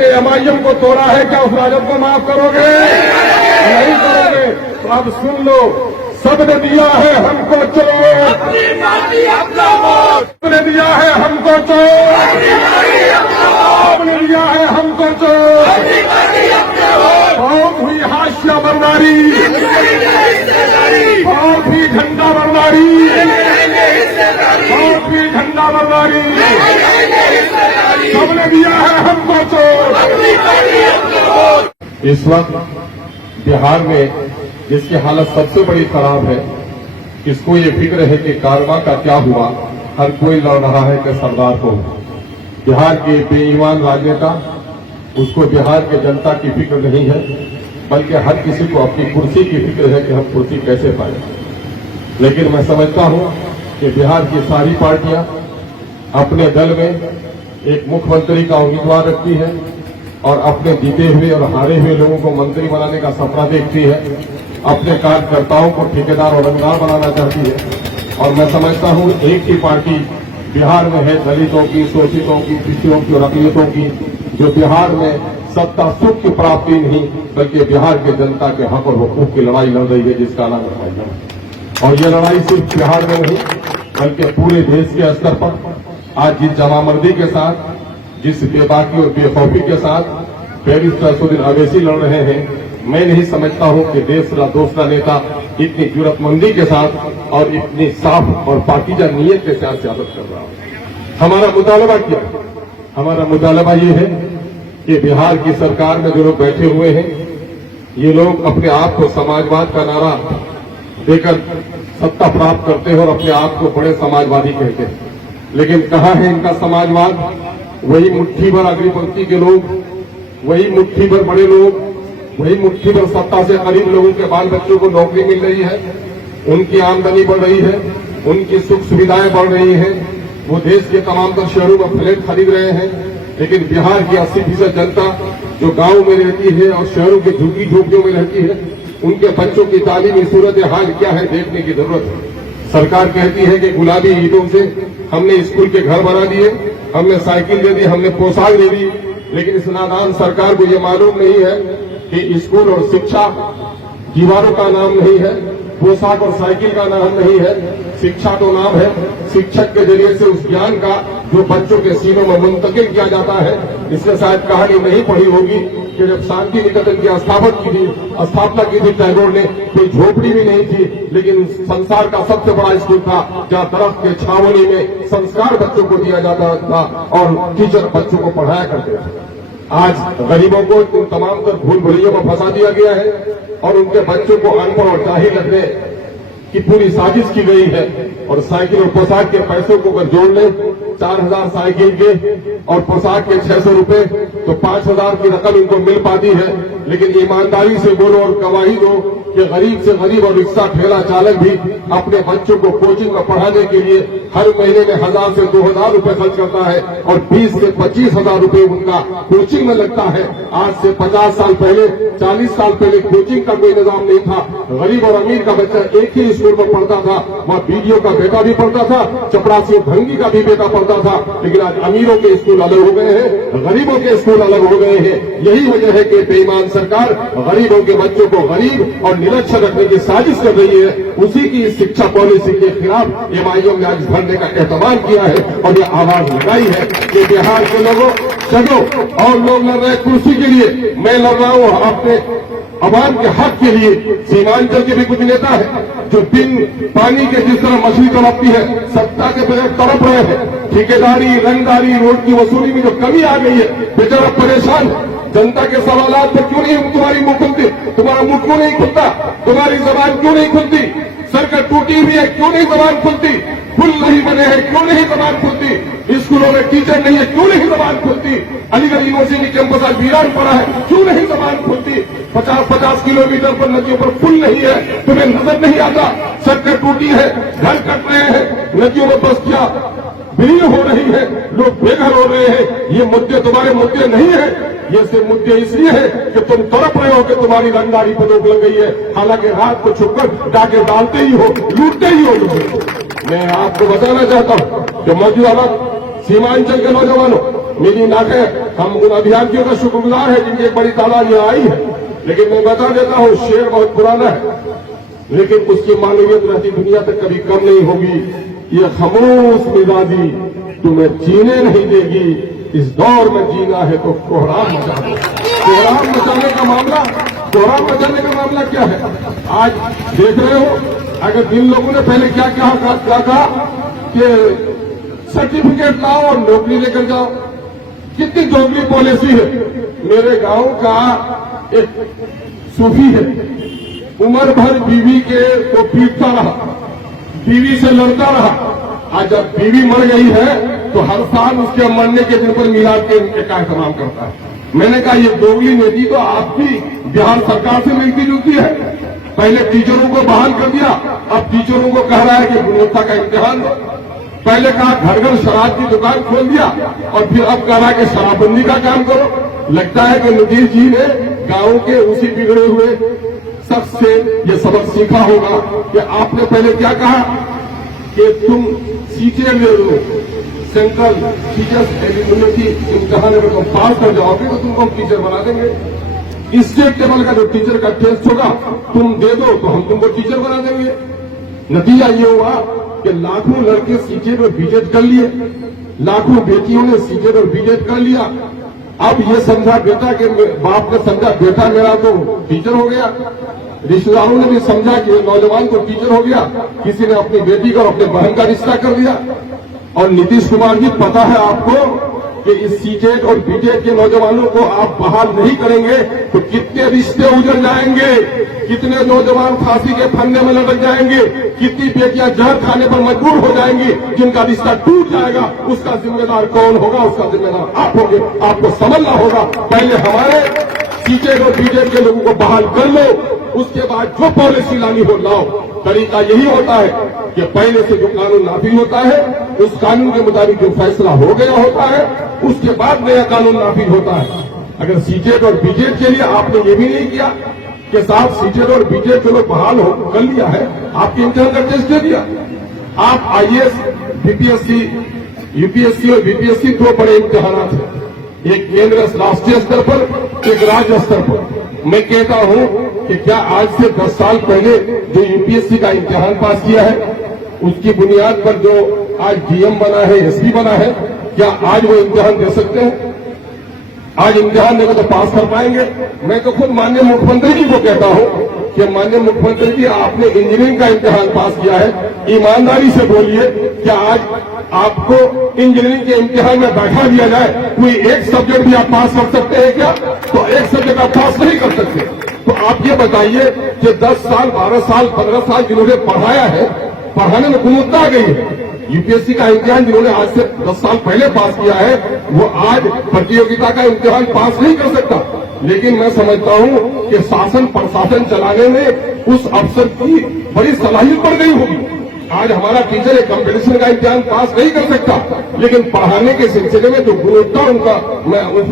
जिसने एमआईएम को तोड़ा है, क्या उस राजद को माफ करोगे? नहीं करोगे। तो अब सुन लो, सबने दिया है हमको चोट, अपनी पार्टी अपना वोट, सबने दिया है हमको चोट, अपनी पार्टी अपना वोट, सबने दिया है हमको चोट। अपनी पार्टी अपना वोट, बहुत हुई हाशिया बर्दारी, हिस्सेदारी, बहुत हुई झंडा बर्दारी, हिस्सेदारी, बहुत हुई झंडा बर्दारी, हिस्सेदारी, सबने दिया है हमको चोट। अपनी पार्टी अपना वोट। इस वक्त बिहार में जिसकी हालत सबसे बड़ी खराब है, इसको ये फिक्र है कि कारवा का क्या हुआ। हर कोई लड़ रहा है कि सरदार को, बिहार के बेईमान राजनेता, उसको बिहार के जनता की फिक्र नहीं है, बल्कि हर किसी को अपनी कुर्सी की फिक्र है कि हम कुर्सी कैसे पाए। लेकिन मैं समझता हूं कि बिहार की सारी पार्टियां अपने दल में एक मुख्यमंत्री का उम्मीदवार रखती है और अपने जीते हुए और हारे हुए लोगों को मंत्री बनाने का सपना देखती है, अपने कार्यकर्ताओं को ठेकेदार और रंगदार बनाना चाहती है। और मैं समझता हूं एक ही पार्टी बिहार में है, दलितों की, शोषितों की, पिछड़ों की और अकलियतों की, जो बिहार में सत्ता सुख की प्राप्ति नहीं बल्कि बिहार के जनता के हक और हुकूक की लड़ाई लड़ रही है, जिसका नाम है भाईजान। और ये लड़ाई सिर्फ बिहार में नहीं बल्कि पूरे देश के स्तर पर आज जिस जमामर्दी के साथ, जिस बेबाकी और बेखौफी के साथ बैरिस्टर असदुद्दीन अवैसी लड़ रहे हैं, मैं नहीं समझता हूं कि देश का दूसरा नेता इतनी जरूरतमंदी के साथ और इतनी साफ और पाकीज़ा नीयत के साथ सियासत कर रहा है। हमारा मुतालबा क्या है? हमारा मुतालबा ये है कि बिहार की सरकार में जो लोग बैठे हुए हैं, ये लोग अपने आप को समाजवाद का नारा देकर सत्ता प्राप्त करते हैं और अपने आप को बड़े समाजवादी कहते हैं। लेकिन कहाँ है इनका समाजवाद? वही मुट्ठी भर अग्री पंक्ति के लोग, वही मुट्ठी भर बड़े लोग, वही मुट्ठी भर सत्ता से करीब लोगों के बाल बच्चों को नौकरी मिल रही है, उनकी आमदनी बढ़ रही है, उनकी सुख सुविधाएं बढ़ रही हैं, वो देश के तमाम तर शहरों में फ्लैट खरीद रहे हैं। लेकिन बिहार की 80% जनता जो गांव में रहती है और शहरों के झुग्गी झोपड़ियों में रहती है, उनके बच्चों की तालीमी सूरत हाल क्या है देखने की जरूरत है। सरकार कहती है कि गुलाबी ईंटों से हमने स्कूल के घर बना दिए, हमने साइकिल दे दी, हमने पोशाक दे दी, लेकिन इस नादान सरकार को ये मालूम नहीं है कि स्कूल और शिक्षा दीवारों का नाम नहीं है, पोशाक और साइकिल का नाम नहीं है। शिक्षा तो नाम है, शिक्षक के जरिए से उस ज्ञान का जो बच्चों के सीनों में मुंतकिल किया जाता है। इसने शायद कहानी नहीं पढ़ी होगी कि जब शांति निकेतन की स्थापना की थी टैगोर ने, कोई झोपड़ी भी नहीं थी, लेकिन संसार का सबसे बड़ा स्कूल था जहां दरख्त के छावनी में संस्कार बच्चों को दिया जाता था और टीचर बच्चों को पढ़ाया करते थे। आज गरीबों को उन तमाम तर भूल भुलैयों में फंसा दिया गया है और उनके बच्चों को अनपढ़ और जाहिल रखने की पूरी साजिश की गई है। और साइकिल और पोशाक के पैसों को अगर जोड़ ले, 4000 साइकिल के और पोशाक के 600 रुपए, तो 5000 की रकम इनको मिल पाती है। लेकिन ईमानदारी से बोलो और गवाही दो कि गरीब से गरीब और रिक्शा ठेला चालक भी अपने बच्चों को कोचिंग में पढ़ाने के लिए हर महीने में 1000 से 2000 रुपए खर्च करता है और 20 से 25,000 रुपए उनका कोचिंग में लगता है। आज से 50 साल पहले, 40 साल पहले कोचिंग का कोई निजाम नहीं था। गरीब और अमीर का बच्चा एक ही स्कूल में पढ़ता था, वहाँ बीडीओ का बेटा भी पढ़ता था, चपरासी भंगी का भी बेटा पढ़ता था। लेकिन आज अमीरों के स्कूल अलग हो गए हैं, गरीबों के स्कूल अलग हो गए हैं। यही वजह है कि बेईमान सरकार गरीबों के बच्चों को गरीब और निरक्षर रखने की साजिश कर रही है। उसी की शिक्षा पॉलिसी के खिलाफ एमआईएम ने आज भरने का एहतमाम किया है और ये आवाज लगाई है कि बिहार के लोगों चलो, और लोग लड़ रहे कुर्सी के लिए, मैं लड़ रहा हूं अपने आवाम के हक के लिए। सीमांचल के भी कुछ नेता है जो बिन पानी के जिस तरह मछली तड़पती है, सत्ता के बगैर तड़प रहे हैं। ठेकेदारी, रंगदारी, रोड की वसूली में जो कमी आ गई है, बेचारा परेशान है। जनता के सवालात पर क्यों नहीं तुम्हारी मुंह खुलती, तुम्हारा मुंह क्यों नहीं खुलता, तुम्हारी जबान क्यों नहीं खुलती? सरकार टूटी हुई है, क्यों नहीं जबान खुलती? पुल नहीं बने हैं, क्यों नहीं जबान खुलती? स्कूलों में टीचर नहीं है, क्यों नहीं जबान खुलती? अलीगढ़ यूनिवर्सिटी कैंपस आज वीरान पड़ा है, क्यों नहीं जबान खुलती? 50-50 किलोमीटर पर नदियों पर पुल नहीं है, तुम्हें नजर नहीं आता? सड़कें टूटी है, घर कट रहे हैं, नदियों में बस्तियां विलीन हो रही है, लोग बेघर हो रहे हैं। ये मुद्दे तुम्हारे मुद्दे नहीं है, ये सिर्फ मुद्दे इसलिए है कि तुम तड़प रहे हो कि तुम्हारी रंगदारी पर रोक लग गई है। हालांकि रात को छुपकर डाके डालते ही हो, लूटते ही हो लोगों। मैं आपको बताना चाहता हूं कि मौजूदा वक्त सीमांचल के नौजवानों, मेरी नाकें हम उन अभ्यर्थियों का शुक्रगुजार है जिनकी एक बड़ी तादाद यहाँ आई है। लेकिन मैं बता देता हूँ, शेर बहुत पुराना है, लेकिन उसकी मानवीयत रहती दुनिया तक कभी कम नहीं होगी। ये खामोश मिजाजी तुम्हें जीने नहीं देगी। इस दौर में जीना है तो कोहराम मचा दो। कोहराम मचाने का मामला, कोहराम मचाने का मामला क्या है? आज देख रहे हो, अगर जिन लोगों ने पहले क्या कहा कि सर्टिफिकेट लाओ और नौकरी लेकर जाओ, कितनी दोगली पॉलिसी है। मेरे गांव का एक सूफी है, उम्र भर बीवी के को पीटता रहा, बीवी से लड़ता रहा। आज जब बीवी मर गई है तो हर साल उसके मरने के दिन पर मिलाद के का एहतमाम करता है। मैंने कहा ये दोगली नीति तो आपकी बिहार सरकार से मिलती जुलती है। पहले टीचरों को बहाल कर दिया, अब टीचरों को कह रहा है कि गुणवत्ता का इम्तिहान दो। पहले कहा घर घर शराब की दुकान खोल दिया और फिर अब कह रहा है कि शराबबंदी का काम करो। लगता है कि नीतीश जी ने गांव के उसी बिगड़े हुए शख्स से ये सबक सीखा होगा कि आपने पहले क्या कहा कि तुम सीटें ले लो, सेंट्रल टीचर्स एलिजिबिलिटी इम्तिहान में तुम पास कर जाओगे तो तुमको हम टीचर बना देंगे। स्टेट लेवल का जो टीचर का टेस्ट होगा तुम दे दो तो हम तुमको टीचर बना देंगे। नतीजा ये हुआ कि लाखों लड़के सीटेट और बीटेट कर लिए, लाखों बेटियों ने सीटेट और बीटेट कर लिया। अब ये समझा बेटा के बाप ने समझा बेटा मेरा तो टीचर हो गया, रिश्तेदारों ने भी समझा कि नौजवान तो टीचर हो गया, किसी ने अपनी बेटी का और अपने बहन का रिश्ता कर दिया। और नीतीश कुमार जी, पता है आपको कि इस सीटेट और बीटेट के नौजवानों को आप बहाल नहीं करेंगे तो कितने रिश्ते उजड़ जाएंगे, कितने नौजवान फांसी के फंदे में लटक जाएंगे, कितनी बेटियां जहर खाने पर मजबूर हो जाएंगी, जिनका रिश्ता टूट जाएगा। उसका जिम्मेदार कौन होगा? उसका जिम्मेदार आप होंगे। आपको समझना होगा, पहले हमारे सीटेट और बीटेट के लोगों को बहाल कर लो, उसके बाद जो पॉलिसी लानी हो लाओ। तरीका यही होता है कि पहले से जो कानून नाफिज होता है उस कानून के मुताबिक जो फैसला हो गया होता है उसके बाद नया कानून नाफिज होता है। अगर सीटेट और बीटेट के लिए आपने ये भी नहीं किया कि साहब सीटेट और बीटेट चलो बहाल हो कर लिया है, आपके इम्तिहान का टेस्ट दे दिया। आप आईएएस, बीपीएससी, यूपीएससी और बीपीएससी दो बड़े इम्तिहान हैं, एक केंद्र राष्ट्रीय स्तर पर, एक राज्य स्तर पर। मैं कहता हूं कि क्या आज से 10 साल पहले जो यूपीएससी का इम्तिहान पास किया है उसकी बुनियाद पर जो आज डीएम बना है, एसपी बना है, क्या आज वो इम्तिहान दे सकते हैं? आज इम्तिहान देकर तो पास कर पाएंगे? मैं तो खुद माननीय मुख्यमंत्री जी को कहता हूं कि माननीय मुख्यमंत्री जी, आपने इंजीनियरिंग का इम्तिहान पास किया है, ईमानदारी से बोलिए क्या आज आपको इंजीनियरिंग के इम्तिहान में बैठा दिया जाए, कोई एक सब्जेक्ट भी आप पास कर सकते हैं क्या? तो एक सब्जेक्ट आप पास नहीं कर सकते। तो आप ये बताइए कि 10 साल, 12 साल, 15 साल जिन्होंने पढ़ाया है, पढ़ाने में गुणवत्ता आ गई है। यूपीएससी का इम्तिहान जिन्होंने आज से 10 साल पहले पास किया है वो आज प्रतियोगिता का इम्तिहान पास नहीं कर सकता। लेकिन मैं समझता हूं कि शासन प्रशासन चलाने में उस अफसर की बड़ी सलाहियत बढ़ गई होगी। आज हमारा टीचर एक कंपटीशन का इम्तिहान पास नहीं कर सकता, लेकिन पढ़ाने के सिलसिले में जो गुणवत्ता उनका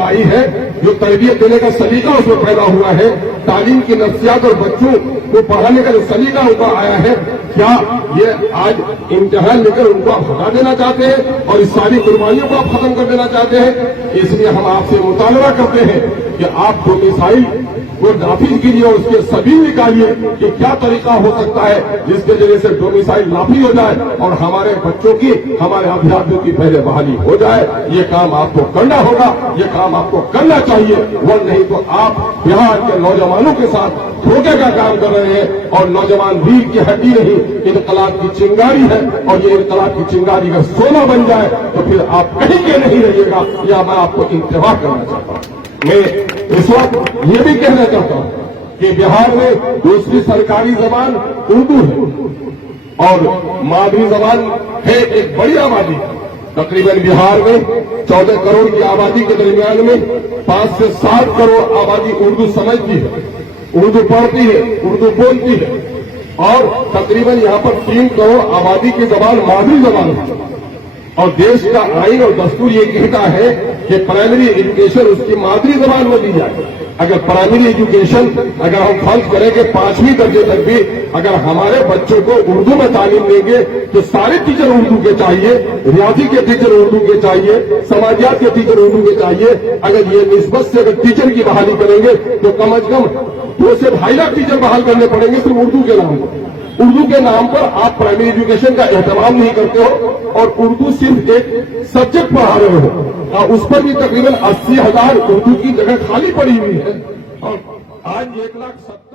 आई है, जो तरबियत देने का सलीका उसमें पैदा हुआ है, तालीम की नफ्सियात और बच्चों को पढ़ाने का जो सलीका उनका आया है, क्या ये आज इम्तिहान लेकर उनको आप हटा देना चाहते हैं और इस सारी कुर्बानियों को आप खत्म कर देना चाहते हैं? इसलिए हम आपसे मुतालबा करते हैं कि आप डोमिसाइल को नाफिज कीजिए और उसके सभी निकालिए कि क्या तरीका हो सकता है जिसके जरिए से डोमिसाइल नाफिज हो जाए और हमारे बच्चों की, हमारे अभ्यर्थियों की पहले बहाली हो जाए। ये काम आपको करना होगा, ये काम आपको करना चाहिए, वो नहीं तो आप बिहार के नौजवानों के साथ धोखे का काम कर रहे हैं। और नौजवान रीढ़ की हड्डी नहीं, इनकलाब की चिंगारी है, और ये इनकलाब की चिंगारी अगर सोना बन जाए तो फिर आप कहीं के नहीं रहिएगा। यह मैं आपको इंतजार करना चाहता हूं। मैं इस वक्त ये भी कहना चाहता हूं कि बिहार में दूसरी सरकारी जबान उर्दू है और मादरी जबान है एक बड़ी आबादी। तकरीबन बिहार में 14 करोड़ की आबादी के दरमियान में 5 से 7 करोड़ आबादी उर्दू समझती है, उर्दू पढ़ती है, उर्दू बोलती है, और तकरीबन यहाँ पर 3 करोड़ आबादी की जबान मादरी जबान है। और देश का आइन और दस्तूर ये कहता है कि प्राइमरी एजुकेशन उसकी मातृ जबान में दी जाए। अगर प्राइमरी एजुकेशन अगर हम फर्ज करें कि 5वीं दर्जे तक भी अगर हमारे बच्चों को उर्दू में तालीम देंगे तो सारे टीचर उर्दू के चाहिए, रियाजी के टीचर उर्दू के चाहिए, समाजियात के टीचर उर्दू के चाहिए। अगर ये निस्बत से अगर टीचर की बहाली करेंगे तो कम अज कम 2 से 2.5 लाख टीचर बहाल करने पड़ेंगे सिर्फ उर्दू के नाम पर। उर्दू के नाम पर आप प्राइमरी एजुकेशन का एहतमाम नहीं करते हो और उर्दू सिर्फ एक सब्जेक्ट पढ़ा रहे हो और उस पर भी तकरीबन 80,000 उर्दू की जगह खाली पड़ी हुई है और आज 1,70,000